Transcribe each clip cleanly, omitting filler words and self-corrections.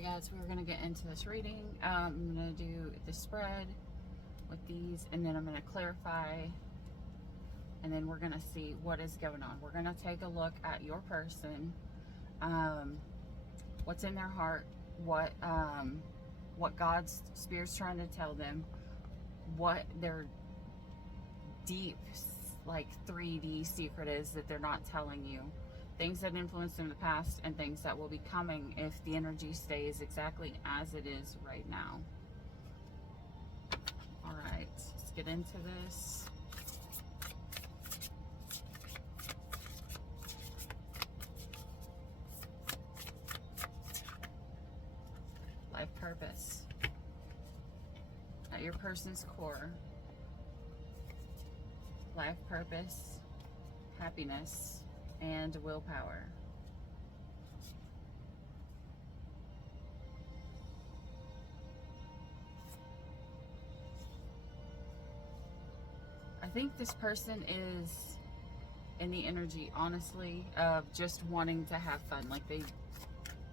Alright guys, we're going to get into this reading. I'm going to do the spread with these, and then I'm going to clarify, and then we're going to see what is going on. We're going to take a look at your person, what's in their heart, what God's Spirit's trying to tell them, what their deep, like 3D secret is that they're not telling you. Things that influenced them in the past and things that will be coming if the energy stays exactly as it is right now. Alright, let's get into this. Life purpose. At your person's core. Life purpose, happiness, and willpower. I think this person is in the energy, honestly, of just wanting to have fun. Like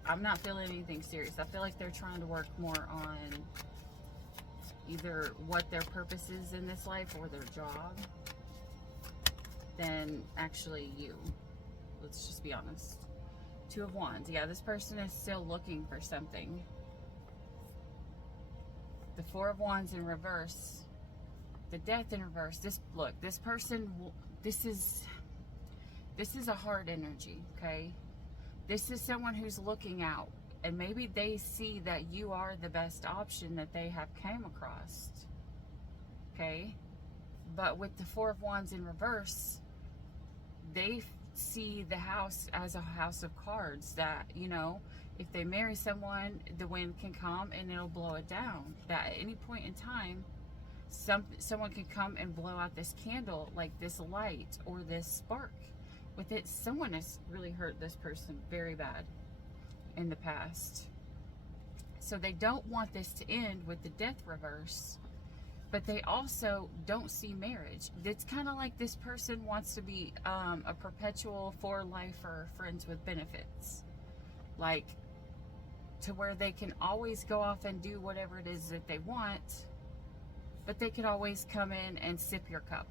I'm not feeling anything serious. I feel like they're trying to work more on either what their purpose is in this life or their job than actually you. Let's just be honest. Two of Wands. Yeah, this person is still looking for something. The Four of Wands in reverse. The Death in reverse. This person, this is a hard energy, okay? This is someone who's looking out, and maybe they see that you are the best option that they have came across, okay? But with the Four of Wands in reverse, they see the house as a house of cards that, you know, if they marry someone, the wind can come and it'll blow it down. That at any point in time, someone can come and blow out this candle, like this light or this spark with it. Someone has really hurt this person very bad in the past. So they don't want this to end with the Death reverse, but they also don't see marriage. It's kind of like this person wants to be a perpetual for life or friends with benefits. Like, to where they can always go off and do whatever it is that they want, but they could always come in and sip your cup,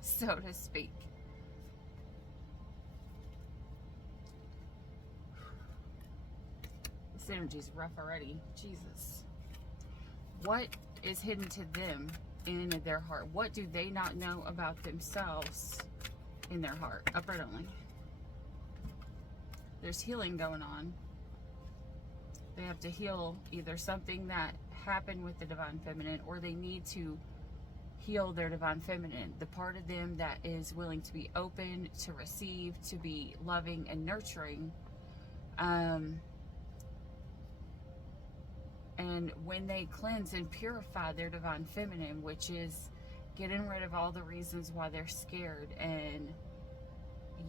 so to speak. This energy's rough already. Jesus. What is hidden to them in their heart? What do they not know about themselves in their heart? Upright only. There's healing going on. They have to heal either something that happened with the Divine Feminine, or they need to heal their Divine Feminine, the part of them that is willing to be open, to receive, to be loving and nurturing. And when they cleanse and purify their Divine Feminine, which is getting rid of all the reasons why they're scared and,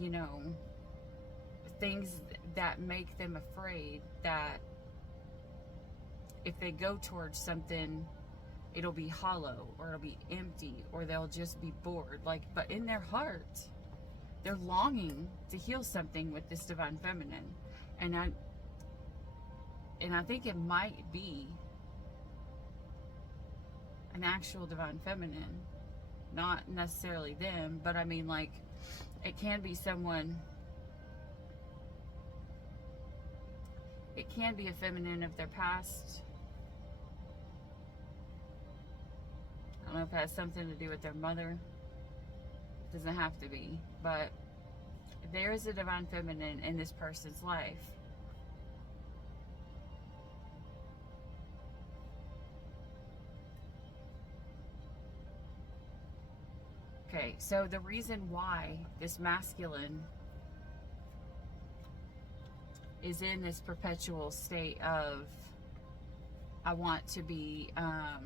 you know, things that make them afraid that if they go towards something, it'll be hollow or it'll be empty or they'll just be bored. Like, but in their heart, they're longing to heal something with this Divine Feminine. And I think it might be an actual Divine Feminine. Not necessarily them, but I mean, like, it can be someone. It can be a feminine of their past. I don't know if it has something to do with their mother. It doesn't have to be. But there is a Divine Feminine in this person's life. Okay, so the reason why this masculine is in this perpetual state of, I want to be a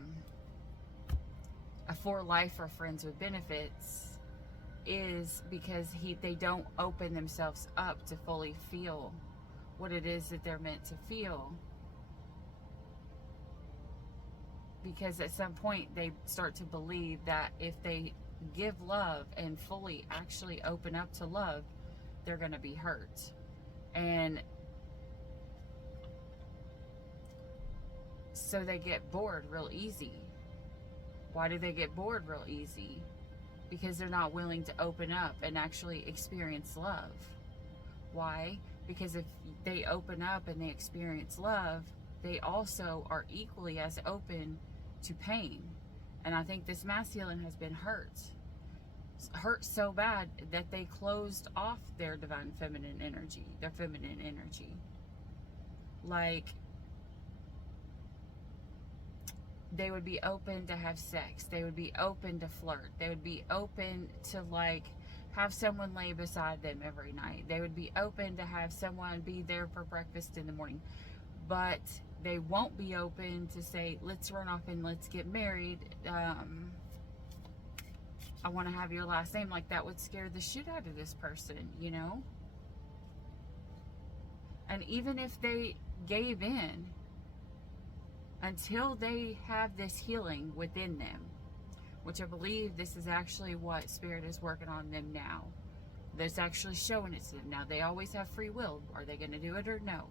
for life or friends with benefits, is because they don't open themselves up to fully feel what it is that they're meant to feel. Because at some point they start to believe that if they give love and fully actually open up to love, they're going to be hurt. And So they get bored real easy. Why do they get bored real easy? Because they're not willing to open up and actually experience love. Why? Because if they open up and they experience love, they also are equally as open to pain. And I think this masculine has been hurt so bad that they closed off their divine feminine energy, their feminine energy. Like, they would be open to have sex. They would be open to flirt. They would be open to, like, have someone lay beside them every night. They would be open to have someone be there for breakfast in the morning. But they won't be open to say, let's run off and let's get married. I want to have your last name. Like, that would scare the shit out of this person, you know? And even if they gave in, until they have this healing within them, which I believe this is actually what Spirit is working on them now. That's actually showing it to them. Now, they always have free will. Are they going to do it or no?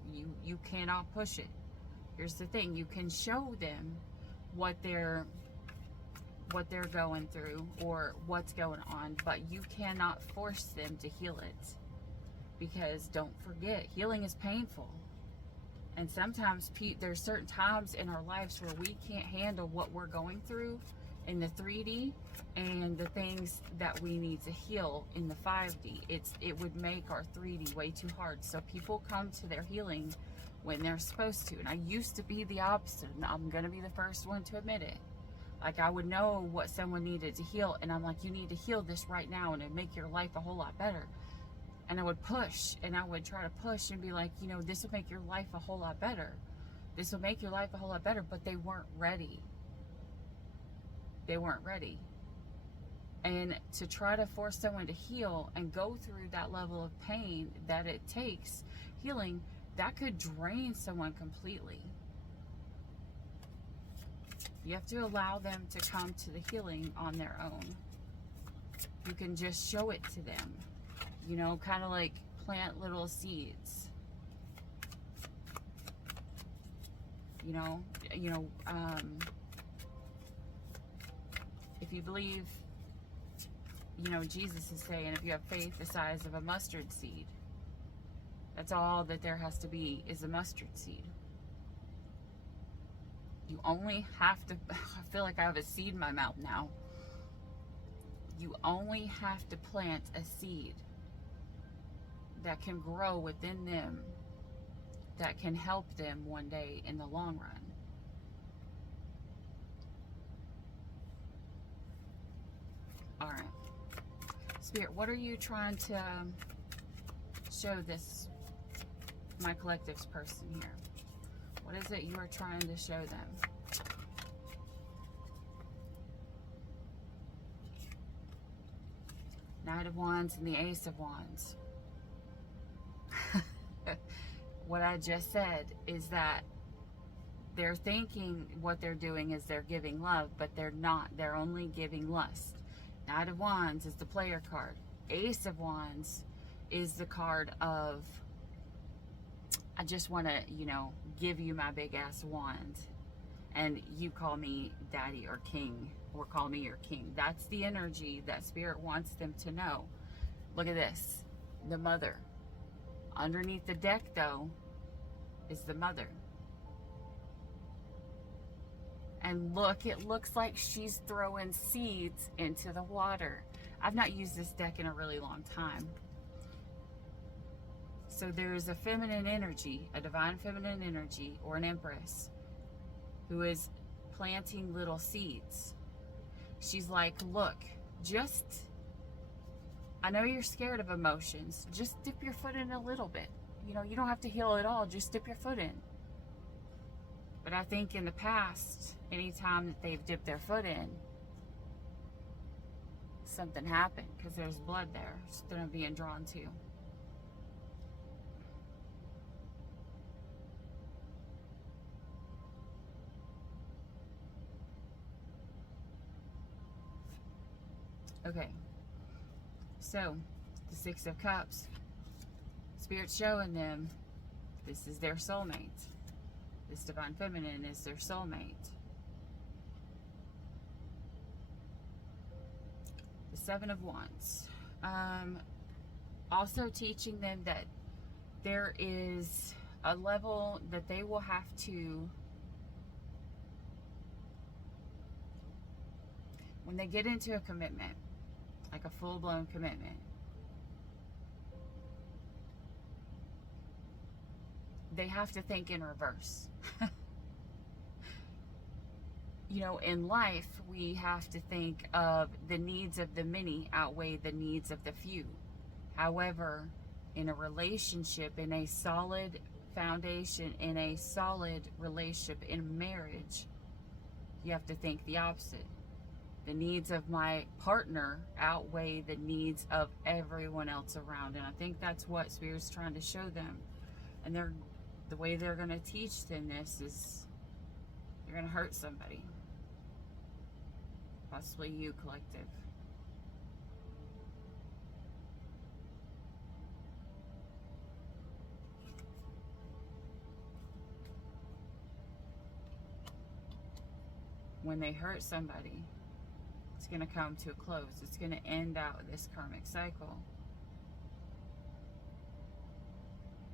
You cannot push it. Here's the thing. You can show them what they're going through or what's going on, but you cannot force them to heal it. Because don't forget, healing is painful. And sometimes there's certain times in our lives where we can't handle what we're going through in the 3D and the things that we need to heal in the 5D. It would make our 3D way too hard. So people come to their healing when they're supposed to. And I used to be the opposite. And I'm going to be the first one to admit it. Like, I would know what someone needed to heal, and I'm like, you need to heal this right now, and it'd make your life a whole lot better. And I would push, and I would try to push and be like, you know, this will make your life a whole lot better. This will make your life a whole lot better, but they weren't ready. They weren't ready. And to try to force someone to heal and go through that level of pain that it takes, healing, that could drain someone completely. You have to allow them to come to the healing on their own. You can just show it to them. You know, kind of like plant little seeds. You know, if you believe, you know, Jesus is saying, if you have faith the size of a mustard seed, that's all that there has to be, is a mustard seed. You only have to, I feel like I have a seed in my mouth now. You only have to plant a seed that can grow within them, that can help them one day in the long run. All right. Spirit, what are you trying to show this, my collectives person here? What is it you are trying to show them? Knight of Wands and the Ace of Wands. What I just said is that they're thinking what they're doing is they're giving love, but they're not. They're only giving lust. Knight of Wands is the player card. Ace of Wands is the card of, I just want to, you know, give you my big ass wand and you call me daddy or king, or call me your king. That's the energy that Spirit wants them to know. Look at this, the mother. Underneath the deck though is the mother. And look, it looks like she's throwing seeds into the water. I've not used this deck in a really long time. So there's a feminine energy, a divine feminine energy, or an empress, who is planting little seeds. She's like, look, I know you're scared of emotions. Just dip your foot in a little bit. You know, you don't have to heal it all. Just dip your foot in. But I think in the past, anytime that they've dipped their foot in, something happened because there's blood there. It's going to be drawn to. Okay, so the Six of Cups, Spirit's showing them this is their soulmate. This divine feminine is their soulmate. The Seven of Wands. Also teaching them that there is a level that they will have to, when they get into a commitment, like a full-blown commitment, they have to think in reverse. You know, in life, we have to think of the needs of the many outweigh the needs of the few. However, in a relationship, in a solid foundation, in a solid relationship, in marriage, you have to think the opposite. The needs of my partner outweigh the needs of everyone else around. And I think that's what Spirit's trying to show them. And the way they're going to teach them this is they're going to hurt somebody. Possibly you, collective. When they hurt somebody, it's going to come to a close. It's going to end out this karmic cycle.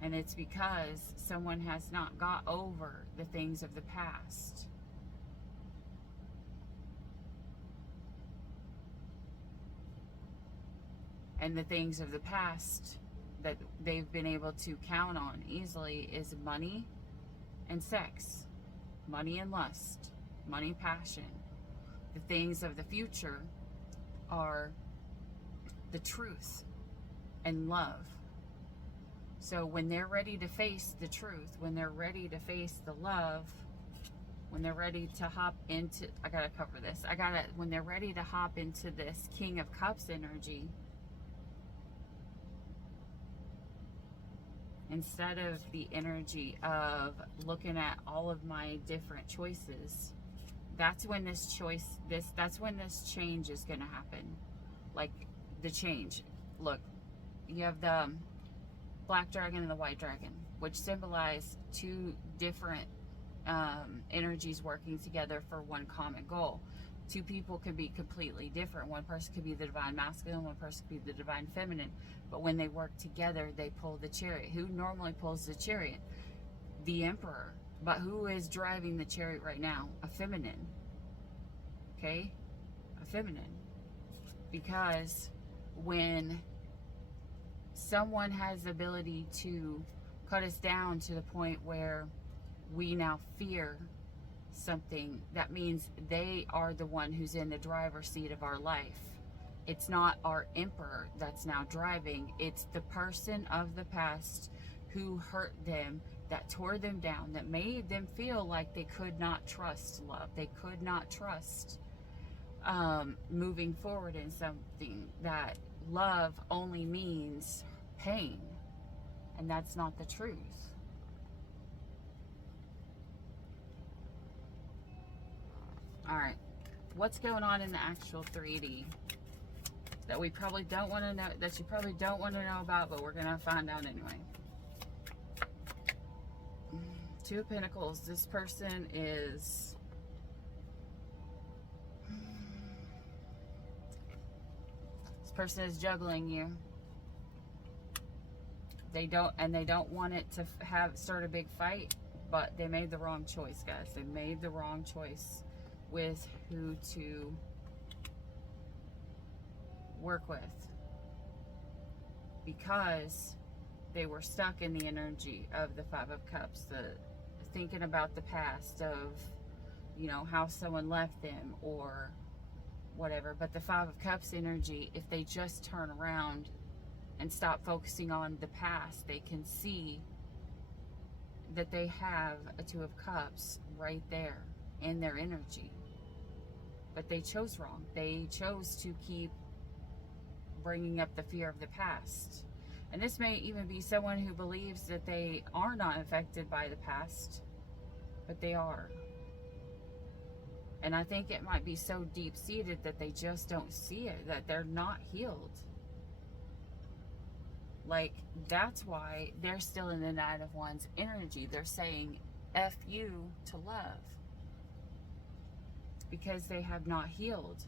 And it's because someone has not got over the things of the past. And the things of the past that they've been able to count on easily is money and sex, money and lust, money, passion. The things of the future are the truth and love. So when they're ready to face the truth, when they're ready to face the love, when they're ready to hop into, when they're ready to hop into this King of Cups energy, instead of the energy of looking at all of my different choices, that's when this change is going to happen. Like the change. Look, you have the black dragon and the white dragon, which symbolize two different energies working together for one common goal. Two people can be completely different. One person could be the divine masculine, one person could be the divine feminine. But when they work together, they pull the chariot. Who normally pulls the chariot? The emperor. But who is driving the chariot right now? A feminine. Okay? A feminine. Because when someone has the ability to cut us down to the point where we now fear something, that means they are the one who's in the driver's seat of our life. It's not our emperor that's now driving. It's the person of the past who hurt them, that tore them down, that made them feel like they could not trust love. They could not trust moving forward in something, that love only means pain. And that's not the truth. All right, what's going on in the actual 3D that we probably don't want to know, that you probably don't want to know about, but we're going to find out anyway? Two of Pentacles. This person is juggling you. They don't want it to start a big fight, but they made the wrong choice, guys. They made the wrong choice with who to work with, because they were stuck in the energy of the Five of Cups, thinking about the past of, you know, how someone left them or whatever. But the Five of Cups energy, if they just turn around and stop focusing on the past, they can see that they have a Two of Cups right there in their energy. But they chose wrong. They chose to keep bringing up the fear of the past. And this may even be someone who believes that they are not affected by the past, but they are. And I think it might be so deep-seated that they just don't see it, that they're not healed. Like, that's why they're still in the Knight of Wands energy. They're saying, F you to love, because they have not healed.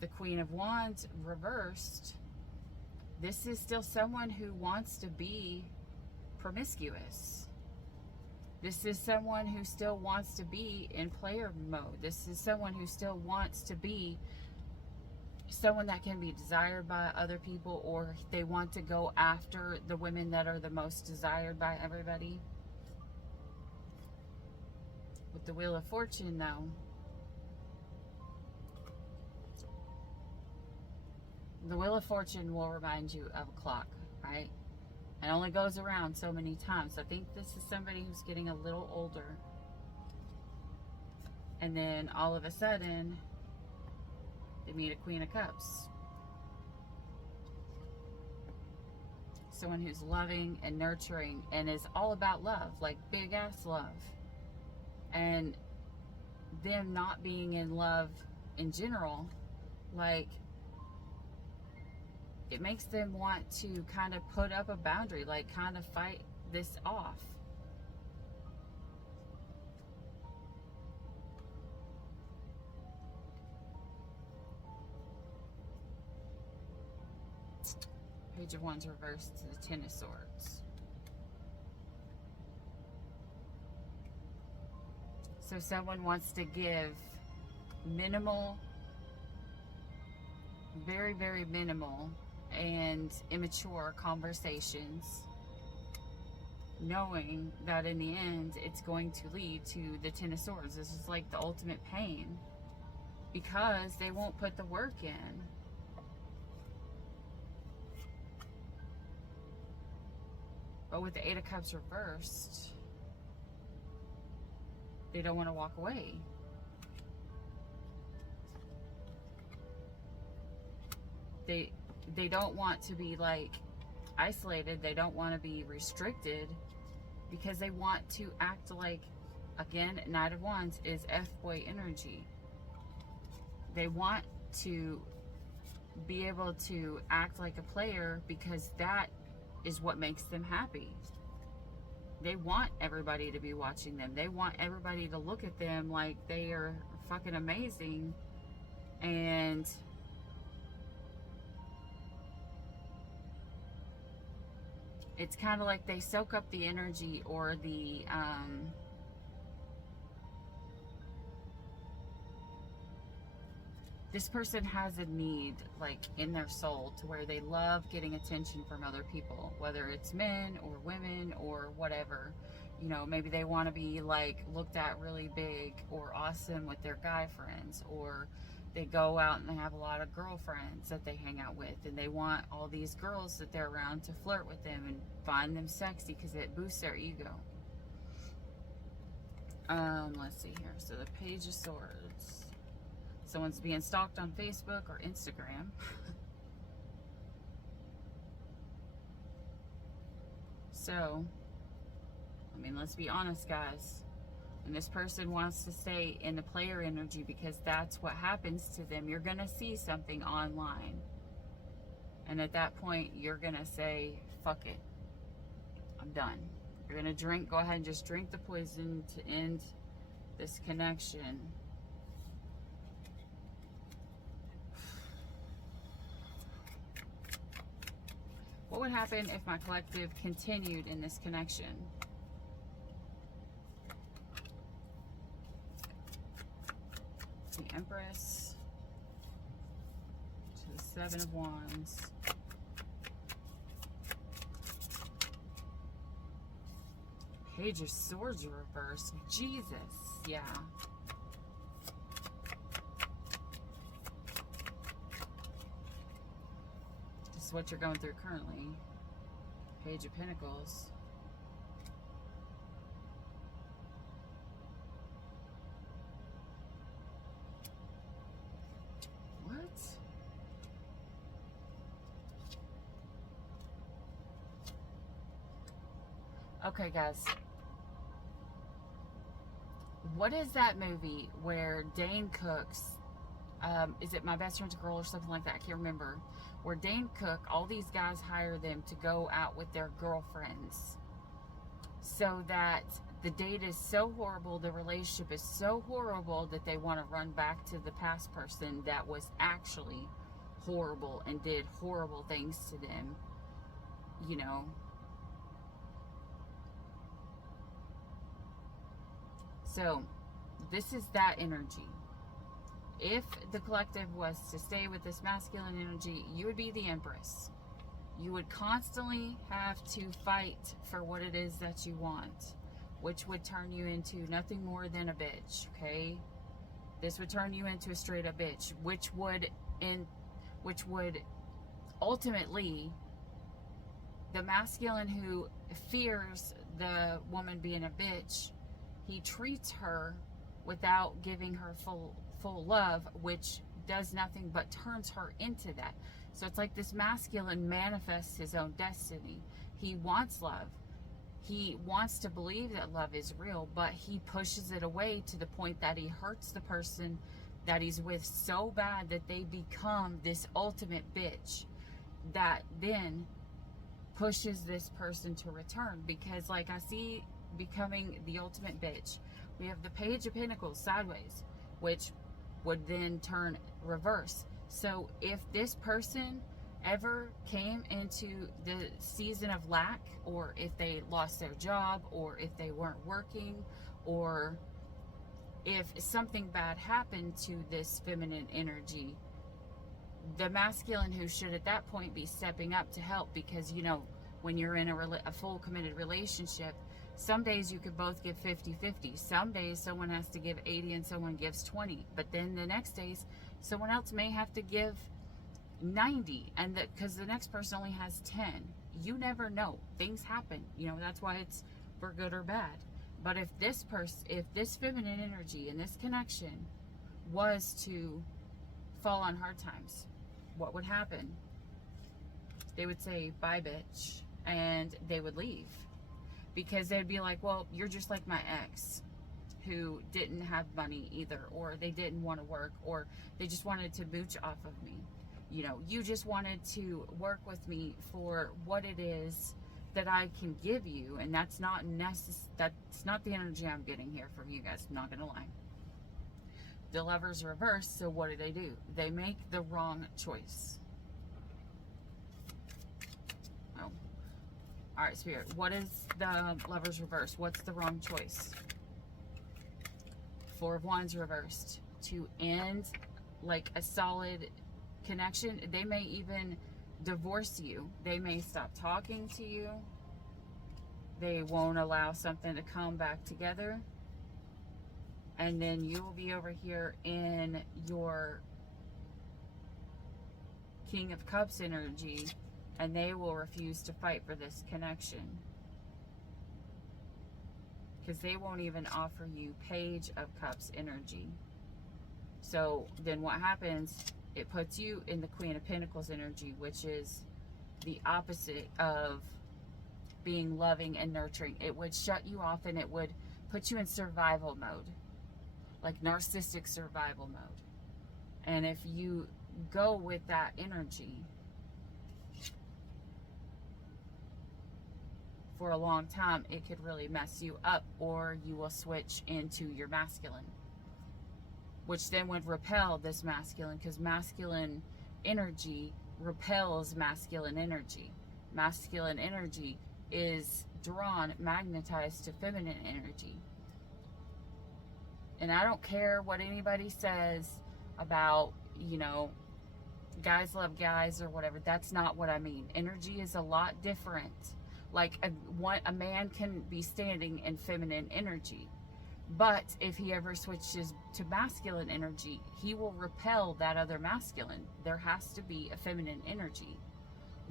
The Queen of Wands reversed. This is still someone who wants to be promiscuous. This is someone who still wants to be in player mode. This is someone who still wants to be someone that can be desired by other people, or they want to go after the women that are the most desired by everybody. With the Wheel of Fortune, though, the Wheel of Fortune will remind you of a clock, right? It only goes around so many times. I think this is somebody who's getting a little older. And then all of a sudden, they meet a Queen of Cups. Someone who's loving and nurturing and is all about love, like big ass love. And them not being in love in general, like, it makes them want to kind of put up a boundary, like kind of fight this off. Page of Wands reversed to the Ten of Swords. So someone wants to give minimal, very, very minimal and immature conversations, knowing that in the end it's going to lead to the Ten of Swords. This is like the ultimate pain, because they won't put the work in. But with the Eight of Cups reversed, they don't want to walk away. They don't want to be like isolated. They don't want to be restricted, because they want to act like, again, Knight of Wands is F-boy energy. They want to be able to act like a player, because that is what makes them happy. They want everybody to be watching them. They want everybody to look at them like they are fucking amazing. And it's kind of like they soak up the energy, or the this person has a need, like, in their soul, to where they love getting attention from other people, whether it's men or women or whatever. You know, maybe they want to be, like, looked at really big or awesome with their guy friends, or they go out and they have a lot of girlfriends that they hang out with, and they want all these girls that they're around to flirt with them and find them sexy, because it boosts their ego. Let's see here. So the Page of Swords. Someone's being stalked on Facebook or Instagram. So, I mean, let's be honest, guys. And this person wants to stay in the player energy, because that's what happens to them. You're going to see something online. And at that point, you're going to say, fuck it. I'm done. You're going to drink, go ahead and just drink the poison to end this connection. What would happen if my collective continued in this connection? The Empress to the Seven of Wands. Page of Swords reversed. Jesus, yeah. This is what you're going through currently. Page of Pentacles. What? Okay, guys. What is that movie where Dane Cook's, is it My Best Friend's Girl or something like that? I can't remember. Where Dane Cook, all these guys hire them to go out with their girlfriends so that the date is so horrible, the relationship is so horrible that they want to run back to the past person that was actually horrible and did horrible things to them, you know. So this is that energy. If the collective was to stay with this masculine energy, you would be the Empress. You would constantly have to fight for what it is that you want, which would turn you into nothing more than a bitch, okay? This would turn you into a straight up bitch, which would ultimately, the masculine who fears the woman being a bitch, he treats her without giving her full love, which does nothing but turns her into that. So it's like this masculine manifests his own destiny. He wants love. He wants to believe that love is real, but he pushes it away to the point that he hurts the person that he's with so bad that they become this ultimate bitch that then pushes this person to return. Because like I see becoming the ultimate bitch, we have the Page of Pentacles sideways, which would then turn reverse. So if this person ever came into the season of lack, or if they lost their job, or if they weren't working, or if something bad happened to this feminine energy, the masculine who should at that point be stepping up to help, because you know, when you're in a full committed relationship, some days you could both give 50-50. Some days someone has to give 80 and someone gives 20. But then the next days, someone else may have to give 90, and that because the next person only has 10. You never know. Things happen. You know, that's why it's for good or bad. But if this feminine energy and this connection was to fall on hard times, what would happen? They would say, bye, bitch, and they would leave. Because they'd be like, well, you're just like my ex who didn't have money either, or they didn't want to work, or they just wanted to mooch off of me. You know, you just wanted to work with me for what it is that I can give you, and that's not that's not the energy I'm getting here from you guys, I'm not gonna lie. The Lover's reversed, so what do? They make the wrong choice. Oh. Alright, Spirit, what is the Lover's reverse? What's the wrong choice? Four of Wands reversed. To end like a solid connection. They may even divorce you. They may stop talking to you. They won't allow something to come back together. And then you will be over here in your King of Cups energy, and they will refuse to fight for this connection. Because they won't even offer you Page of Cups energy. So then what happens, it puts you in the Queen of Pentacles energy, which is the opposite of being loving and nurturing. It would shut you off, and it would put you in survival mode, like narcissistic survival mode. And if you go with that energy for a long time, it could really mess you up, or you will switch into your masculine, which then would repel this masculine, because masculine energy repels masculine energy. Masculine energy is drawn, magnetized to feminine energy. And I don't care what anybody says about, you know, guys love guys or whatever. That's not what I mean. Energy is a lot different. Like a man can be standing in feminine energy, but if he ever switches to masculine energy, he will repel that other masculine. There has to be a feminine energy.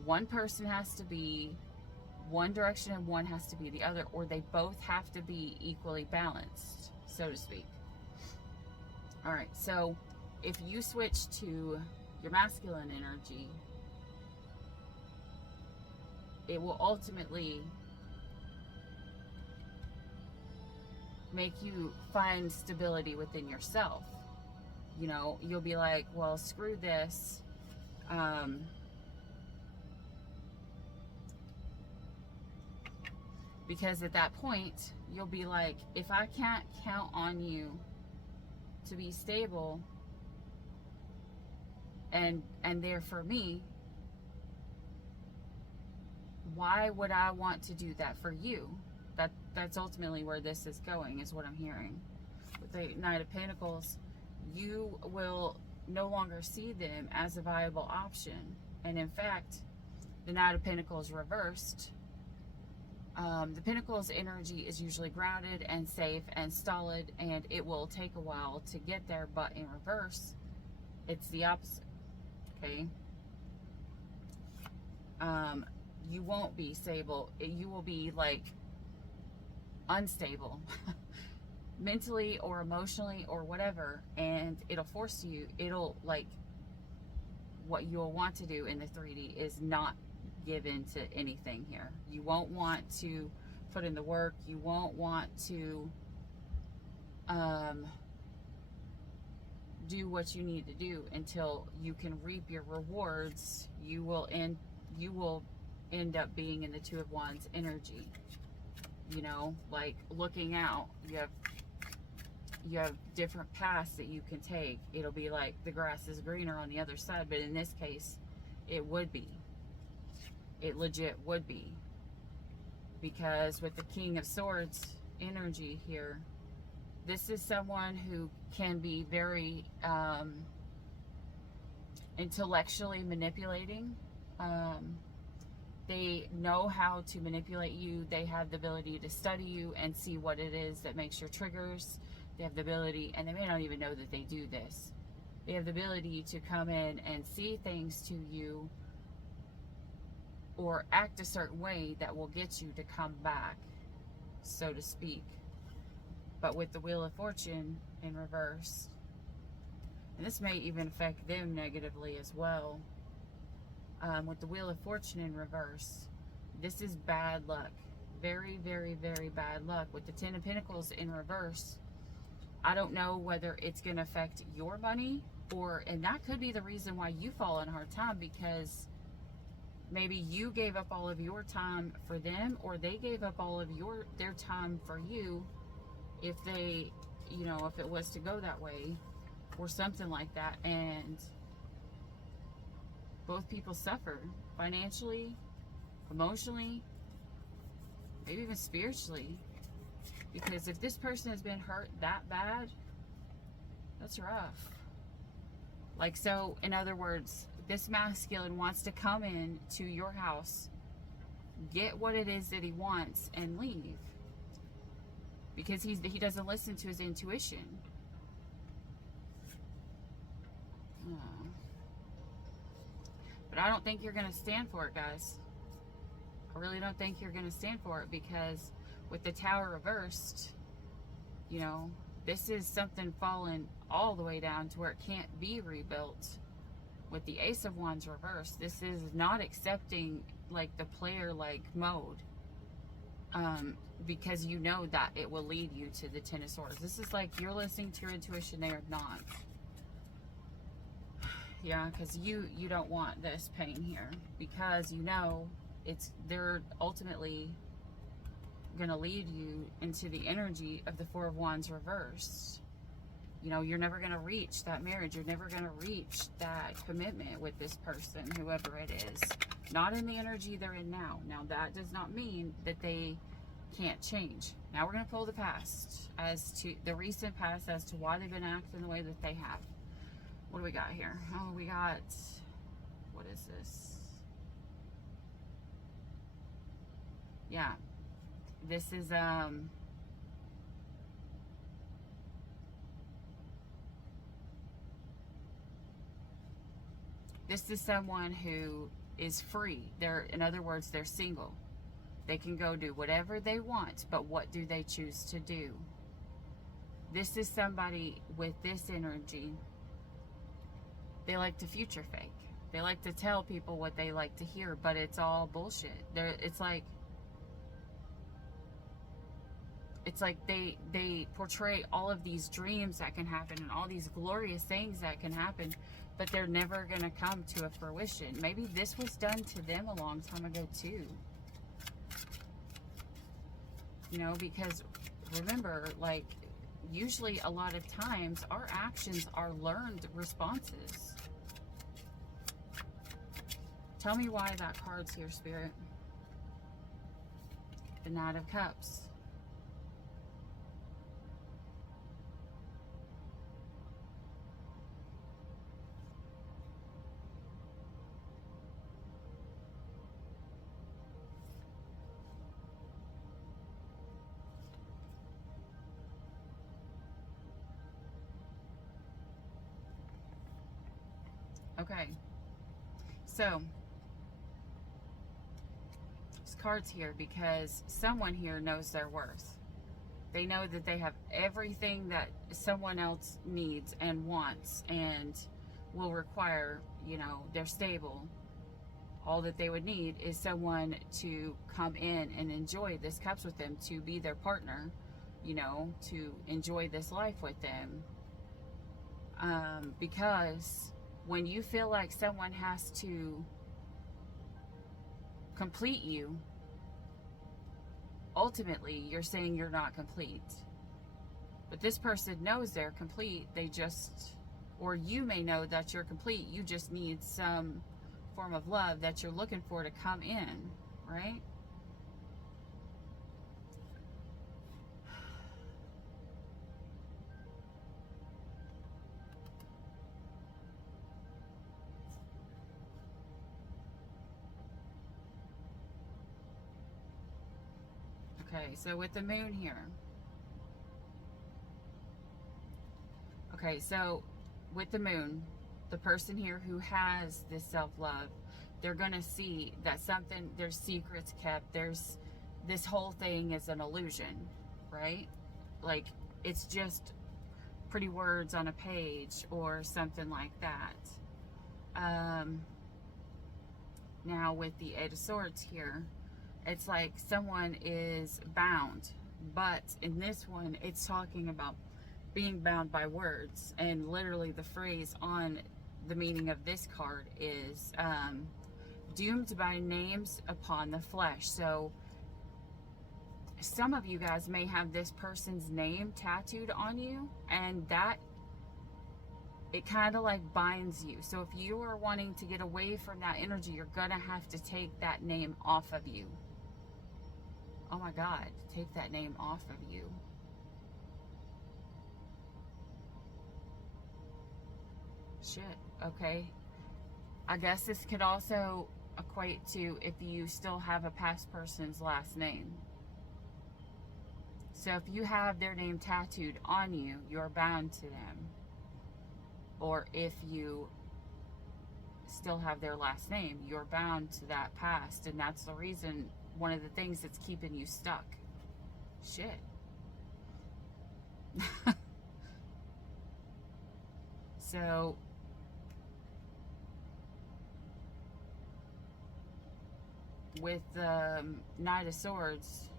One person has to be one direction and one has to be the other, or they both have to be equally balanced, so to speak. All right, so if you switch to your masculine energy, it will ultimately make you find stability within yourself. You know, you'll be like, well, screw this. Because at that point, you'll be like, if I can't count on you to be stable and there for me, why would I want to do that for you? That's ultimately where this is going, is what I'm hearing. With the Knight of Pentacles, you will no longer see them as a viable option. And in fact, the Knight of Pentacles reversed. The Pentacles energy is usually grounded and safe and solid, and it will take a while to get there, but in reverse, it's the opposite. Okay? You won't be stable. You will be like unstable mentally or emotionally or whatever, and it'll force you, it'll like, what you'll want to do in the 3D is not give in to anything here. You won't want to put in the work. You won't want to do what you need to do until you can reap your rewards. You will end up being in the Two of Wands energy. You know, like looking out. You have different paths that you can take. It'll be like the grass is greener on the other side, but in this case, it would be. It legit would be. Because with the King of Swords energy here, this is someone who can be very intellectually manipulating. They know how to manipulate you. They have the ability to study you and see what it is that makes your triggers. They have the ability, and they may not even know that they do this. They have the ability to come in and see things to you or act a certain way that will get you to come back, so to speak. But with the Wheel of Fortune in reverse, and this may even affect them negatively as well. With the Wheel of Fortune in reverse, this is bad luck. Very, very, very bad luck. With the Ten of Pentacles in reverse, I don't know whether it's going to affect your money, and that could be the reason why you fall in a hard time, because maybe you gave up all of your time for them, or they gave up all of their time for you, if they, you know, if it was to go that way, or something like that, and both people suffer financially, emotionally, maybe even spiritually. Because if this person has been hurt that bad, that's rough. Like, so, in other words, this masculine wants to come in to your house, get what it is that he wants, and leave. Because he doesn't listen to his intuition. But I don't think you're going to stand for it, guys. I really don't think you're going to stand for it, because with the Tower reversed, you know, this is something fallen all the way down to where it can't be rebuilt. With the Ace of Wands reversed, this is not accepting like the player-like mode, because you know that it will lead you to the Ten of Swords. This is like you're listening to your intuition, they are not. Yeah, because you don't want this pain here, because you know they're ultimately going to lead you into the energy of the Four of Wands reversed. You know, you're never going to reach that marriage. You're never going to reach that commitment with this person, whoever it is. Not in the energy they're in now. Now, that does not mean that they can't change. Now, we're going to pull the past, as to the recent past, as to why they've been acting the way that they have. What do we got here? Oh, we got, what is this? Yeah. This is, this is someone who is free. In other words, they're single. They can go do whatever they want, but what do they choose to do? This is somebody with this energy. They like to future fake. They like to tell people what they like to hear, but it's all bullshit. It's like they portray all of these dreams that can happen and all these glorious things that can happen, but they're never going to come to a fruition. Maybe this was done to them a long time ago too. You know, because remember, like, usually a lot of times our actions are learned responses. Tell me why that card's here, Spirit. The Knight of Cups. Okay, so this card's here because someone here knows their worth. They know that they have everything that someone else needs and wants and will require. You know, they're stable. All that they would need is someone to come in and enjoy this cups with them, to be their partner, you know, to enjoy this life with them. Because when you feel like someone has to complete you, ultimately you're saying you're not complete. But this person knows they're complete. They just, or you may know that you're complete. You just need some form of love that you're looking for to come in, right? Okay, so with the moon here. Okay, so with the moon, the person here who has this self-love, they're going to see that something, there's secrets kept, there's, this whole thing is an illusion, right? Like, it's just pretty words on a page or something like that. Now with the Eight of Swords here, it's like someone is bound, but in this one, it's talking about being bound by words, and literally the phrase on the meaning of this card is doomed by names upon the flesh. So some of you guys may have this person's name tattooed on you, and that, it kind of like binds you. So if you are wanting to get away from that energy, you're gonna have to take that name off of you. Oh my God, take that name off of you. Shit, okay. I guess this could also equate to if you still have a past person's last name. So if you have their name tattooed on you, you're bound to them. Or if you still have their last name, you're bound to that past, and that's the reason, one of the things that's keeping you stuck. Shit. So with the Knight of Swords,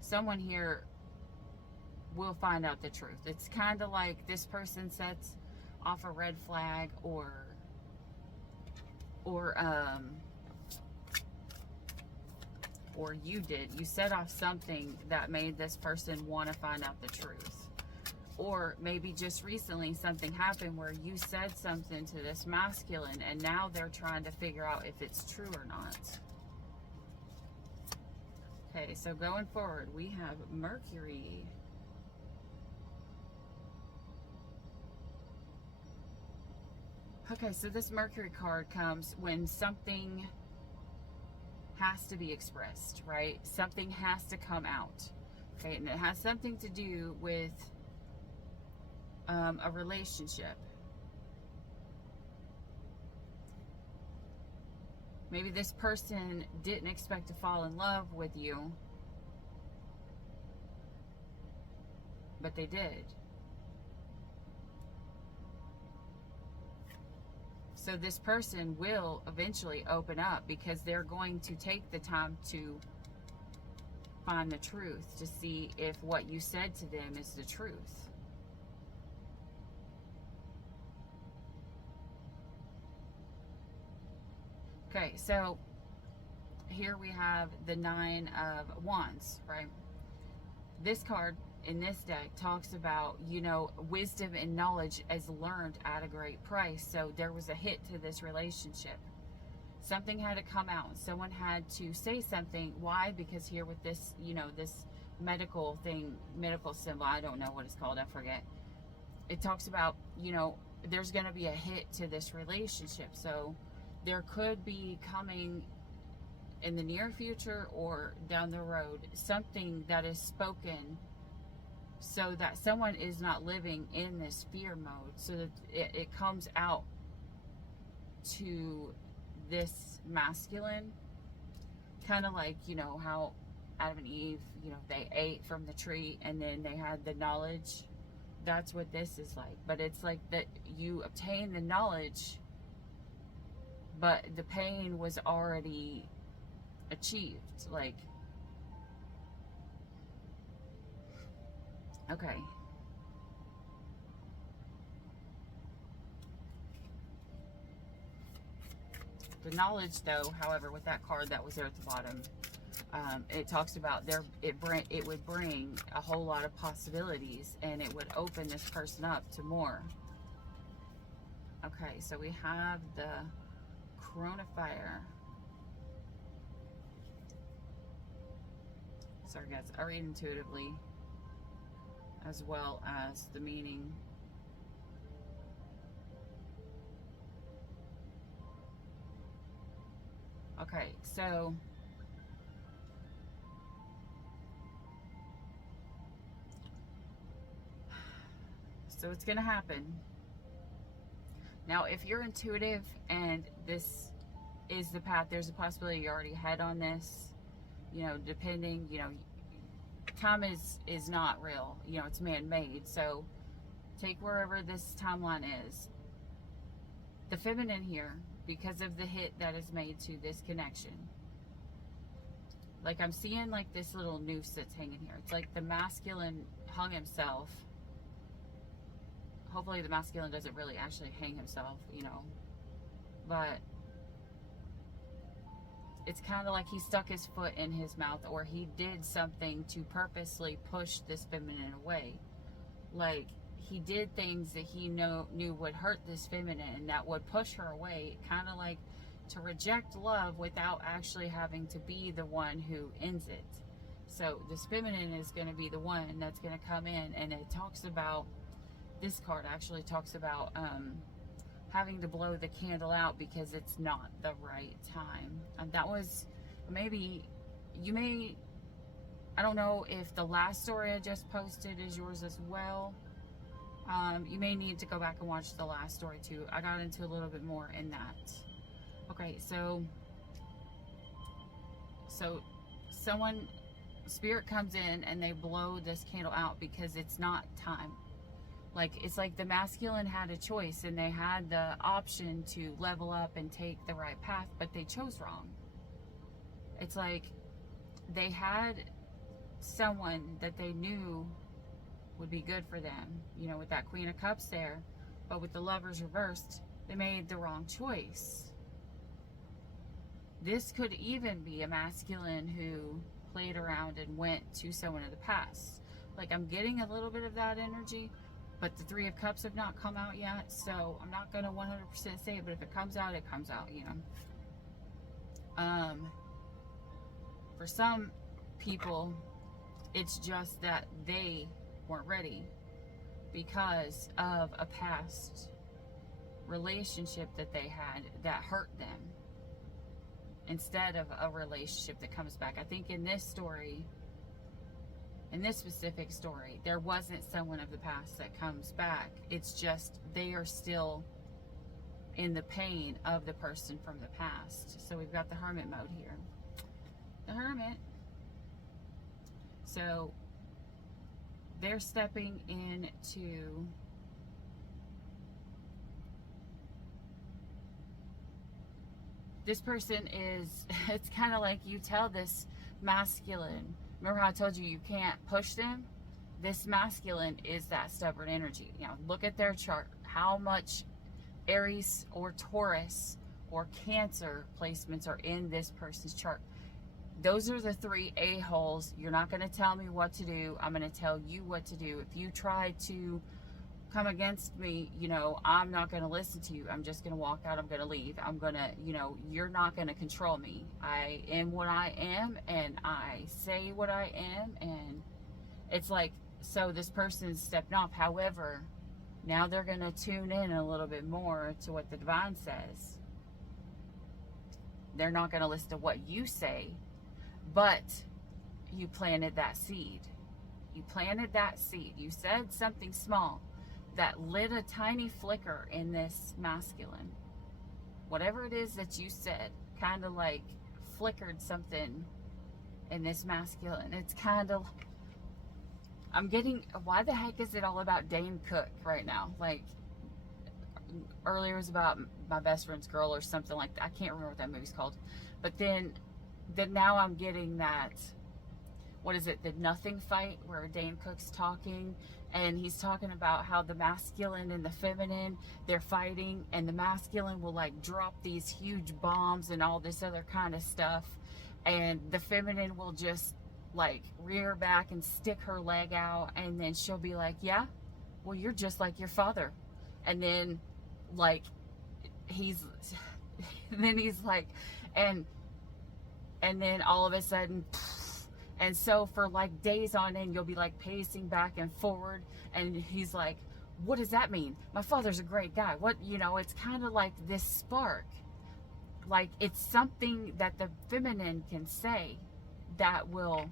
someone here will find out the truth. It's kind of like this person sets off a red flag, or you did. You set off something that made this person want to find out the truth. Or maybe just recently something happened where you said something to this masculine, and now they're trying to figure out if it's true or not. Okay, so going forward, we have Mercury. Okay, so this Mercury card comes when something has to be expressed, right? Something has to come out. Okay, and it has something to do with a relationship. Maybe this person didn't expect to fall in love with you, but they did. So this person will eventually open up because they're going to take the time to find the truth, to see if what you said to them is the truth. Okay, so here we have the Nine of Wands, right? this card in this deck talks about, you know, wisdom and knowledge as learned at a great price. So there was a hit to this relationship. Something had to come out. Someone had to say something. Why? Because here with this, you know, this medical thing, medical symbol, I don't know what it's called, I forget. It talks about, you know, there's going to be a hit to this relationship. So there could be coming in the near future or down the road something that is spoken so that someone is not living in this fear mode, so that it comes out to this masculine, kind of like, you know, how Adam and Eve, you know, they ate from the tree and then they had the knowledge. That's what this is like. But it's like that you obtain the knowledge, but the pain was already achieved. Like, okay. The knowledge, though, however, with that card that was there at the bottom, it talks about it would bring a whole lot of possibilities, and it would open this person up to more. Okay, so we have the Coronavirus. Sorry guys, I read intuitively as well as the meaning. Okay, so it's gonna happen. Now, if you're intuitive and this is the path, there's a possibility you already head on this, you know, depending, you know, time is not real, you know, it's man-made. So take wherever this timeline is. The feminine here, because of the hit that is made to this connection, like I'm seeing like this little noose that's hanging here. It's like the masculine hung himself. Hopefully the masculine doesn't really actually hang himself, you know, but it's kind of like he stuck his foot in his mouth, or he did something to purposely push this feminine away. Like, he did things that he knew would hurt this feminine, that would push her away, kind of like to reject love without actually having to be the one who ends it. So this feminine is going to be the one that's going to come in, and it talks about, this card actually talks about having to blow the candle out because it's not the right time. And that was, maybe, you may, I don't know if the last story I just posted is yours as well. You may need to go back and watch the last story too. I got into a little bit more in that. Okay, so someone, spirit comes in and they blow this candle out because it's not time. Like, it's like the masculine had a choice and they had the option to level up and take the right path, but they chose wrong. It's like they had someone that they knew would be good for them, you know, with that Queen of Cups there, but with the Lovers reversed, they made the wrong choice. This could even be a masculine who played around and went to someone in the past. Like, I'm getting a little bit of that energy, but the Three of Cups have not come out yet, so I'm not going to 100% say it, but if it comes out, it comes out, you know. For some people, it's just that they weren't ready because of a past relationship that they had that hurt them, instead of a relationship that comes back. I think in this story, in this specific story, there wasn't someone of the past that comes back. It's just they are still in the pain of the person from the past. So we've got the Hermit mode here. The Hermit. So they're stepping into this person is, it's kind of like you tell this masculine, remember how I told you can't push them? This masculine is that stubborn energy. You know, look at their chart. How much Aries or Taurus or Cancer placements are in this person's chart? Those are the three a-holes. You're not going to tell me what to do. I'm going to tell you what to do. If you try to come against me, you know, I'm not going to listen to you. I'm just going to walk out. I'm going to leave. I'm going to, you know, you're not going to control me. I am what I am, and I say what I am, and it's like, so this person's stepping off. However, now they're going to tune in a little bit more to what the divine says. They're not going to listen to what you say, but you planted that seed. You planted that seed. You said something small that lit a tiny flicker in this masculine. Whatever it is that you said kind of like flickered something in this masculine. It's kind of, I'm getting, why the heck is it all about Dane Cook right now? Like, earlier it was about My Best Friend's Girl or something like that. I can't remember what that movie's called. But then now I'm getting that, what is it, the Nothing Fight, where Dane Cook's talking, and he's talking about how the masculine and the feminine, they're fighting, and the masculine will like drop these huge bombs and all this other kind of stuff, and the feminine will just like rear back and stick her leg out, and then she'll be like, yeah, well, you're just like your father. And then like he's then he's like, and then all of a sudden, and so for like days on end, you'll be like pacing back and forward, and he's like, what does that mean? My father's a great guy. What, you know, it's kind of like this spark, like it's something that the feminine can say that will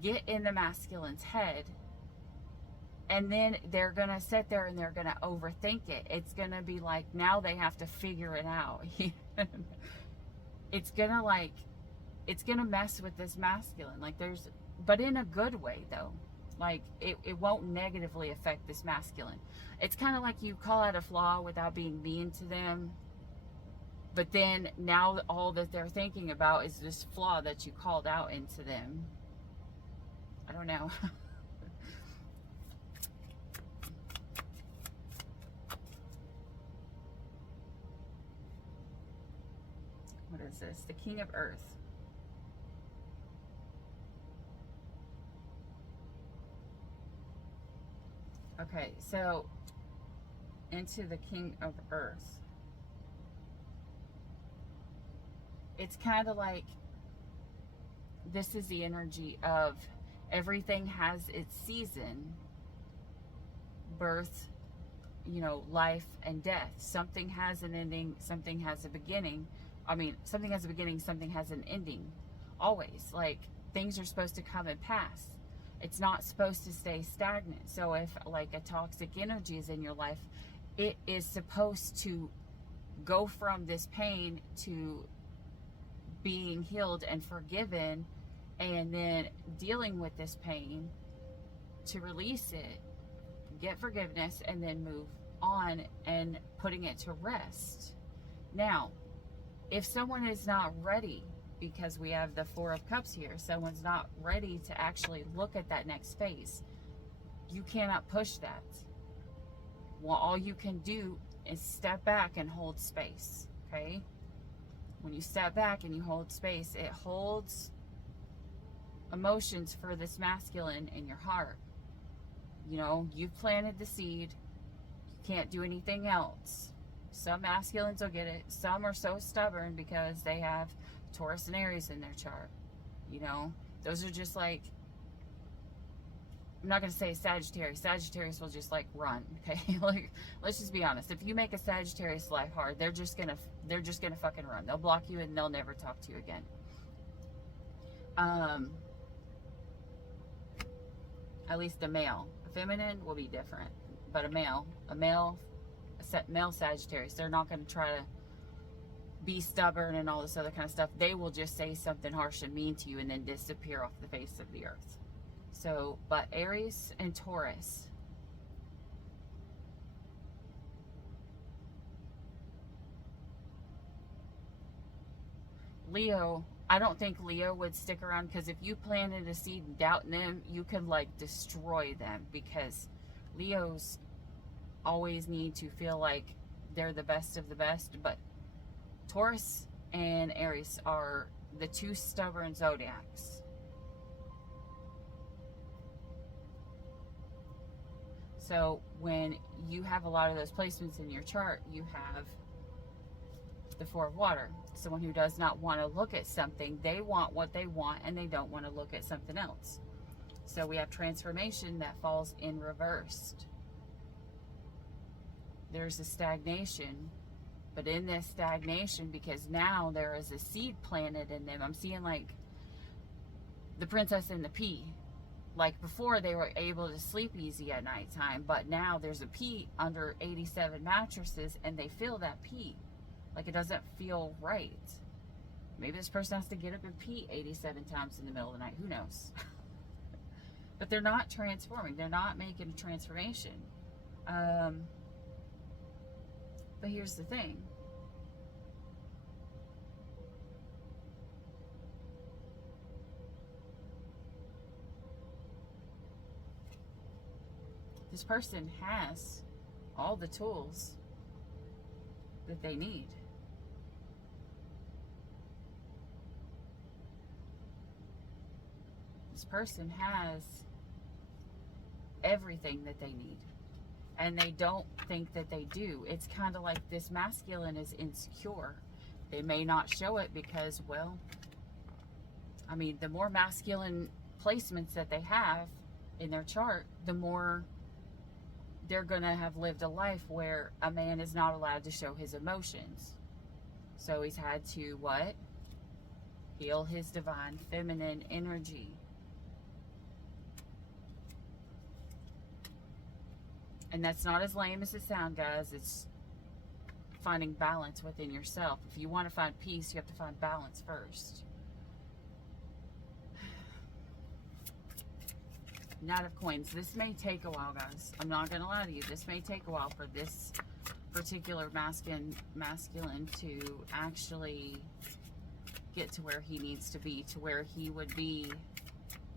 get in the masculine's head, and then they're gonna sit there and they're gonna overthink it. It's gonna be like, now they have to figure it out. It's gonna like, it's gonna mess with this masculine. Like there's, but in a good way though. Like it won't negatively affect this masculine. It's kind of like you call out a flaw without being mean to them, but then now all that they're thinking about is this flaw that you called out into them. I don't know. What is this? The King of Earth. Okay, so into the King of Earth. It's kind of like, this is the energy of everything has its season. Birth, you know, life and death. Something has an ending, something has a beginning. I mean, something has a beginning, something has an ending. Always. Like, things are supposed to come and pass. It's not supposed to stay stagnant. So if like a toxic energy is in your life, it is supposed to go from this pain to being healed and forgiven, and then dealing with this pain to release it, get forgiveness, and then move on and putting it to rest. Now, if someone is not ready, because we have the Four of Cups here, someone's not ready to actually look at that next phase, you cannot push that. Well, all you can do is step back and hold space, okay? When you step back and you hold space, it holds emotions for this masculine in your heart. You know, you've planted the seed. You can't do anything else. Some masculines will get it. Some are so stubborn because they have Taurus and Aries in their chart. You know, those are just like, I'm not going to say Sagittarius. Sagittarius will just like run, okay? Like, let's just be honest. If you make a Sagittarius life hard, they're just going to fucking run. They'll block you and they'll never talk to you again. At least a male. A feminine will be different, but a male Sagittarius, they're not going to try to be stubborn and all this other kind of stuff. They will just say something harsh and mean to you and then disappear off the face of the earth. So, but Aries and Taurus, Leo, I don't think Leo would stick around, because if you planted a seed and doubt in them, you can like destroy them, because Leos always need to feel like they're the best of the best. But Taurus and Aries are the two stubborn zodiacs. So when you have a lot of those placements in your chart, you have the Four of Water. Someone who does not want to look at something. They want what they want and they don't want to look at something else. So we have transformation that falls in reversed. There's a stagnation, but in this stagnation, because now there is a seed planted in them, I'm seeing like the princess and the pea. Like before, they were able to sleep easy at nighttime, but now there's a pea under 87 mattresses and they feel that pea. Like it doesn't feel right. Maybe this person has to get up and pee 87 times in the middle of the night. Who knows? But they're not transforming. They're not making a transformation. But here's the thing. This person has all the tools that they need. This person has everything that they need. And they don't think that they do. It's kind of like this masculine is insecure. They may not show it because, well, I mean, the more masculine placements that they have in their chart, the more they're going to have lived a life where a man is not allowed to show his emotions. So he's had to, what? Heal his divine feminine energy. And that's not as lame as it sounds, guys. It's finding balance within yourself. If you want to find peace, you have to find balance first. Knight of Coins. This may take a while, guys. I'm not going to lie to you. This may take a while for this particular masculine to actually get to where he needs to be, to where he would be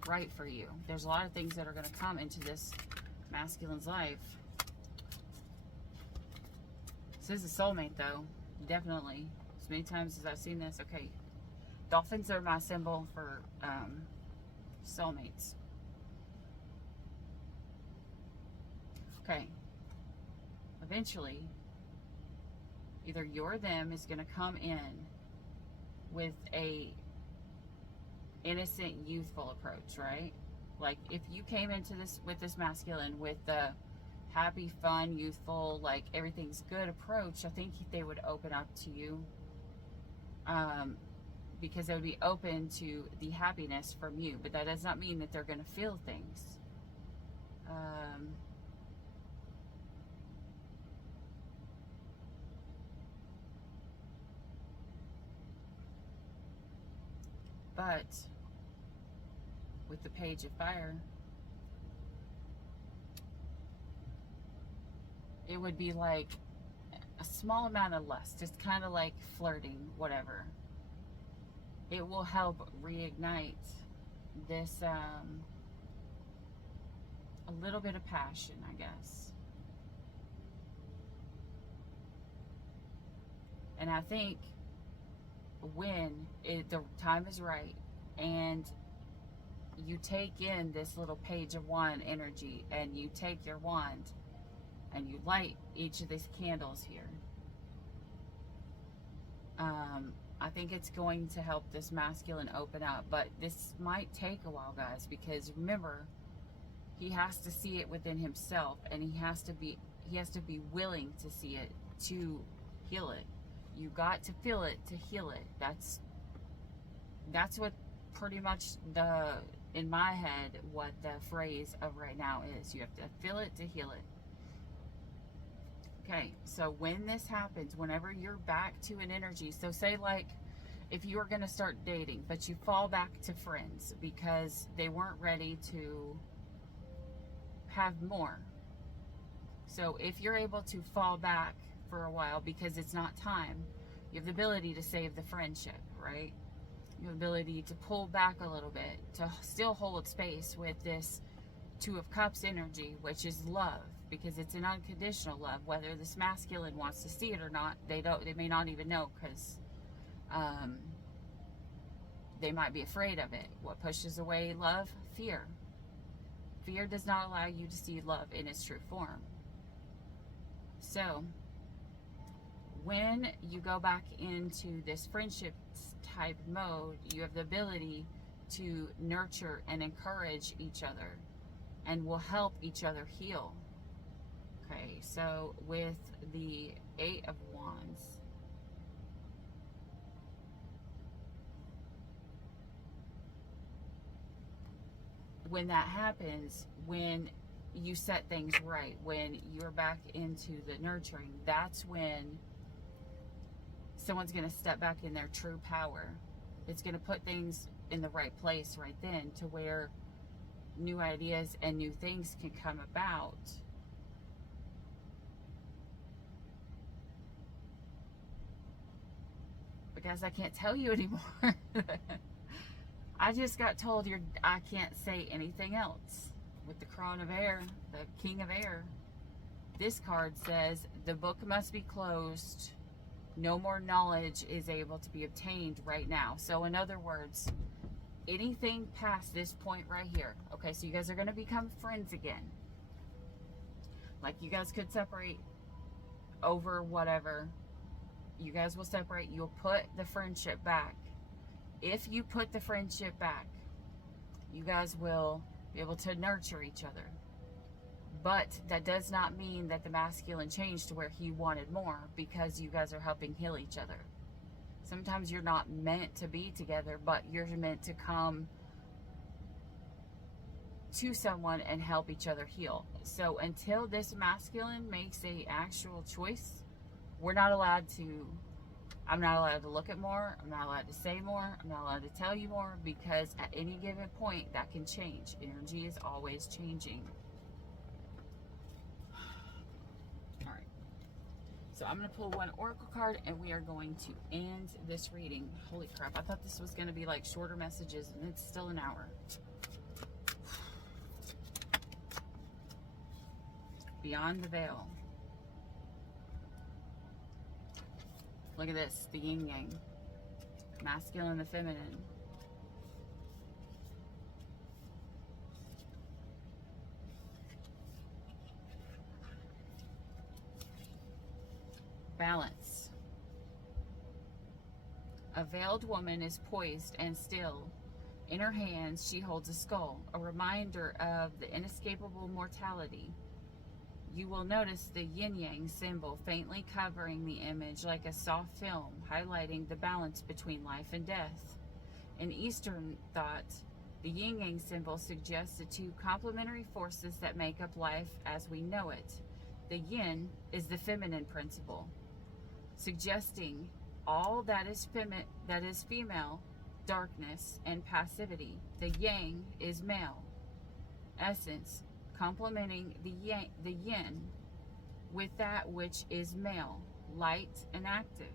right for you. There's a lot of things that are going to come into this masculine's life. This is a soulmate, though. Definitely. As many times as I've seen this. Okay. Dolphins are my symbol for soulmates. Okay. Eventually, either you or them is going to come in with a innocent, youthful approach, right? Like, if you came into this with this masculine with the happy, fun, youthful, like everything's good approach, I think they would open up to you, because they would be open to the happiness from you. But that does not mean that they're going to feel things. But with the Page of Fire, it would be like a small amount of lust, just kind of like flirting, whatever. It will help reignite this, a little bit of passion, I guess. And I think when the time is right and you take in this little Page of Wand energy and you take your wand and you light each of these candles here, I think it's going to help this masculine open up. But this might take a while, guys, because remember, he has to see it within himself, and he has to be willing to see it to heal it. You got to feel it to heal it. That's what pretty much in my head, what the phrase of right now is. You have to feel it to heal it. Okay, so when this happens, whenever you're back to an energy, so say like if you were going to start dating, but you fall back to friends because they weren't ready to have more. So if you're able to fall back for a while because it's not time, you have the ability to save the friendship, right? You have the ability to pull back a little bit, to still hold space with this Two of Cups energy, which is love, because it's an unconditional love. Whether this masculine wants to see it or not, they may not even know, because They might be afraid of it. What pushes away love? Fear. Fear does not allow you to see love in its true form. So, when you go back into this friendship type mode, you have the ability to nurture and encourage each other and will help each other heal. Okay, so with the Eight of Wands, when that happens, when you set things right, when you're back into the nurturing, that's when someone's going to step back in their true power. It's going to put things in the right place right then, to where new ideas and new things can come about. Because I can't tell you anymore. I just got told I can't say anything else. With the Crown of Air, the King of Air, this card says the book must be closed. No more knowledge is able to be obtained right now. So in other words, anything past this point right here. Okay, so you guys are going to become friends again. Like, you guys could separate over whatever. You guys will separate. You'll put the friendship back. If you put the friendship back, you guys will be able to nurture each other. But that does not mean that the masculine changed to where he wanted more, because you guys are helping heal each other. Sometimes you're not meant to be together, but you're meant to come to someone and help each other heal. So until this masculine makes a actual choice, we're not allowed to, I'm not allowed to look at more, I'm not allowed to say more, I'm not allowed to tell you more, because at any given point that can change. Energy is always changing. Alright, so I'm going to pull one oracle card and we are going to end this reading. Holy crap, I thought this was going to be like shorter messages, and it's still an hour. Beyond the veil. Look at this, the yin yang, masculine and the feminine. Balance. A veiled woman is poised and still. In her hands she holds a skull, a reminder of the inescapable mortality. You will notice the yin-yang symbol faintly covering the image like a soft film, highlighting the balance between life and death. In Eastern thought, the yin-yang symbol suggests the two complementary forces that make up life as we know it. The yin is the feminine principle, suggesting all that is female, darkness and passivity. The yang is male, essence, complementing the yin with that which is male, light and active.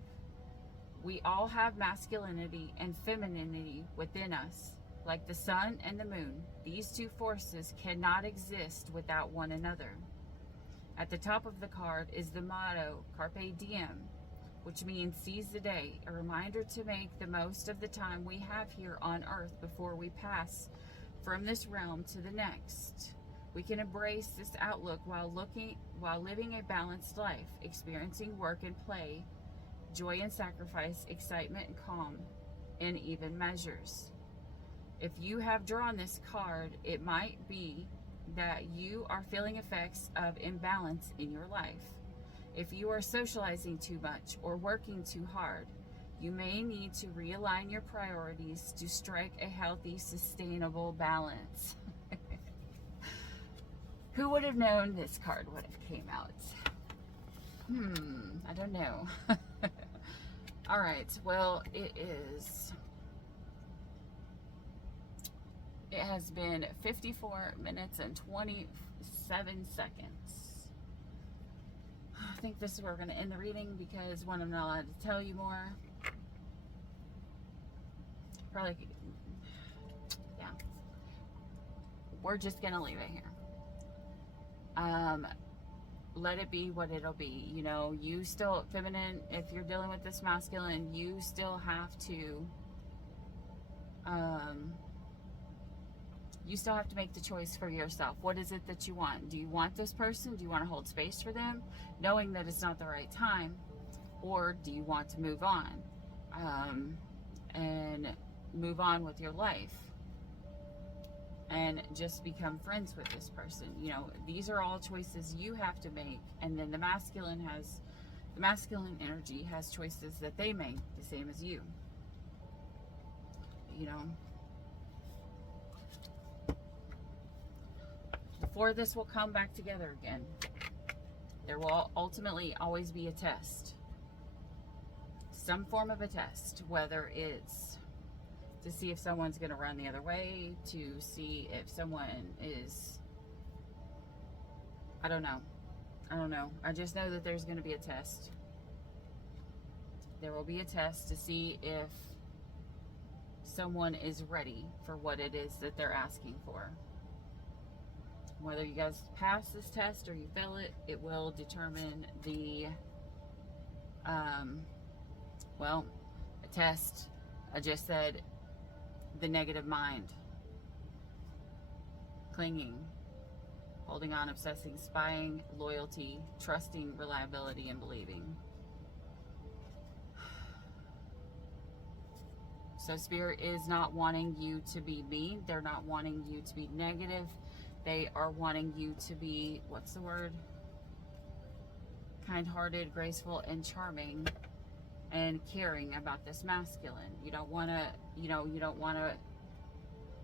We all have masculinity and femininity within us. Like the sun and the moon, these two forces cannot exist without one another. At the top of the card is the motto, Carpe Diem, which means seize the day, a reminder to make the most of the time we have here on earth before we pass from this realm to the next. We can embrace this outlook while living a balanced life, experiencing work and play, joy and sacrifice, excitement and calm, in even measures. If you have drawn this card, it might be that you are feeling effects of imbalance in your life. If you are socializing too much or working too hard, you may need to realign your priorities to strike a healthy, sustainable balance. Who would have known this card would have came out? I don't know. All right, well, it has been 54 minutes and 27 seconds. I think this is where we're going to end the reading, because one, I'm not allowed to tell you more. Probably, yeah. We're just going to leave it here. Let it be what it'll be. You know, you still, feminine, if you're dealing with this masculine, you still have to You still have to make the choice for yourself. What is it that you want? Do you want this person? Do you want to hold space for them, knowing that it's not the right time? Or do you want to move on and move on with your life and just become friends with this person? You know, these are all choices you have to make. And then the masculine energy has choices that they make, the same as you. You know, before this will come back together again, there will ultimately always be a test. Some form of a test, whether it's to see if someone's going to run the other way, to see if someone is, I don't know. I just know that there's going to be a test. There will be a test to see if someone is ready for what it is that they're asking for. Whether you guys pass this test or you fail it, it will determine the, a test. I just said the negative mind. Clinging, holding on, obsessing, spying, loyalty, trusting, reliability, and believing. So Spirit is not wanting you to be mean. They're not wanting you to be negative. They are wanting you to be, what's the word? Kind-hearted, graceful, and charming, and caring about this masculine. You don't want to, you don't want to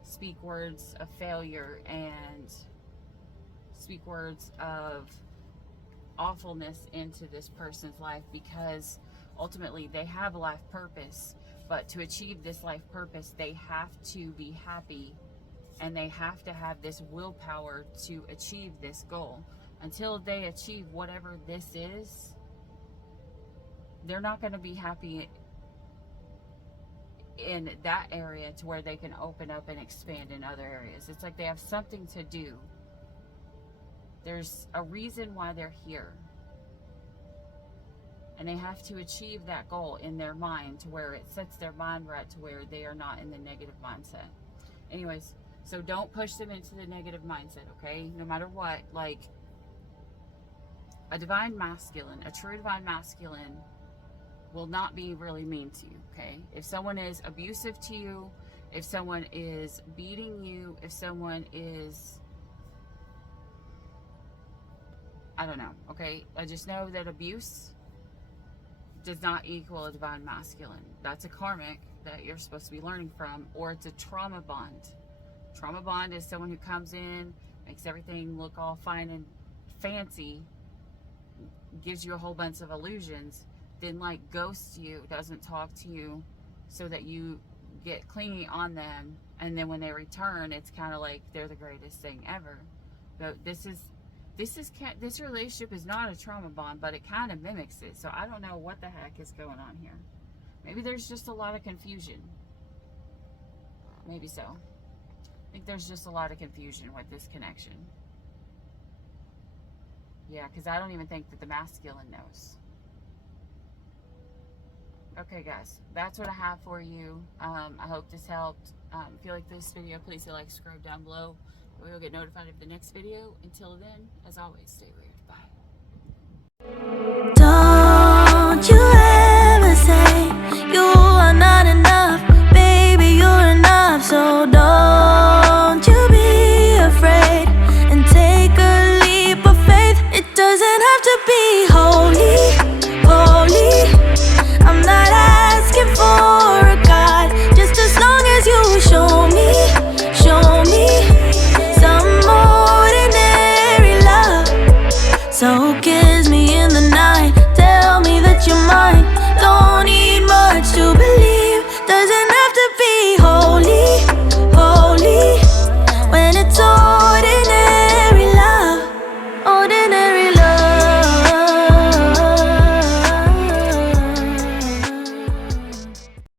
speak words of failure and speak words of awfulness into this person's life, because ultimately they have a life purpose. But to achieve this life purpose, they have to be happy, and they have to have this willpower to achieve this goal. Until they achieve whatever this is, they're not going to be happy in that area to where they can open up and expand in other areas. It's like they have something to do. There's a reason why they're here. And they have to achieve that goal in their mind to where it sets their mind right to where they are not in the negative mindset. Anyways, so don't push them into the negative mindset, okay? No matter what, like a divine masculine, a true divine masculine will not be really mean to you, okay? If someone is abusive to you, if someone is beating you, if someone is, I don't know, okay? I just know that abuse does not equal a divine masculine. That's a karmic that you're supposed to be learning from, or it's a trauma bond. Trauma bond is someone who comes in, makes everything look all fine and fancy, gives you a whole bunch of illusions, then like ghosts you, doesn't talk to you, so that you get clingy on them, and then when they return, it's kind of like they're the greatest thing ever. But this relationship is not a trauma bond, but it kind of mimics it. So I don't know what the heck is going on here. Maybe there's just a lot of confusion. Maybe so. I think there's just a lot of confusion with this connection. Yeah, because I don't even think that the masculine knows. Okay, guys, that's what I have for you. I hope this helped. If you like this video, please hit like, subscribe down below. We'll get notified of the next video. Until then, as always, stay weird. Bye.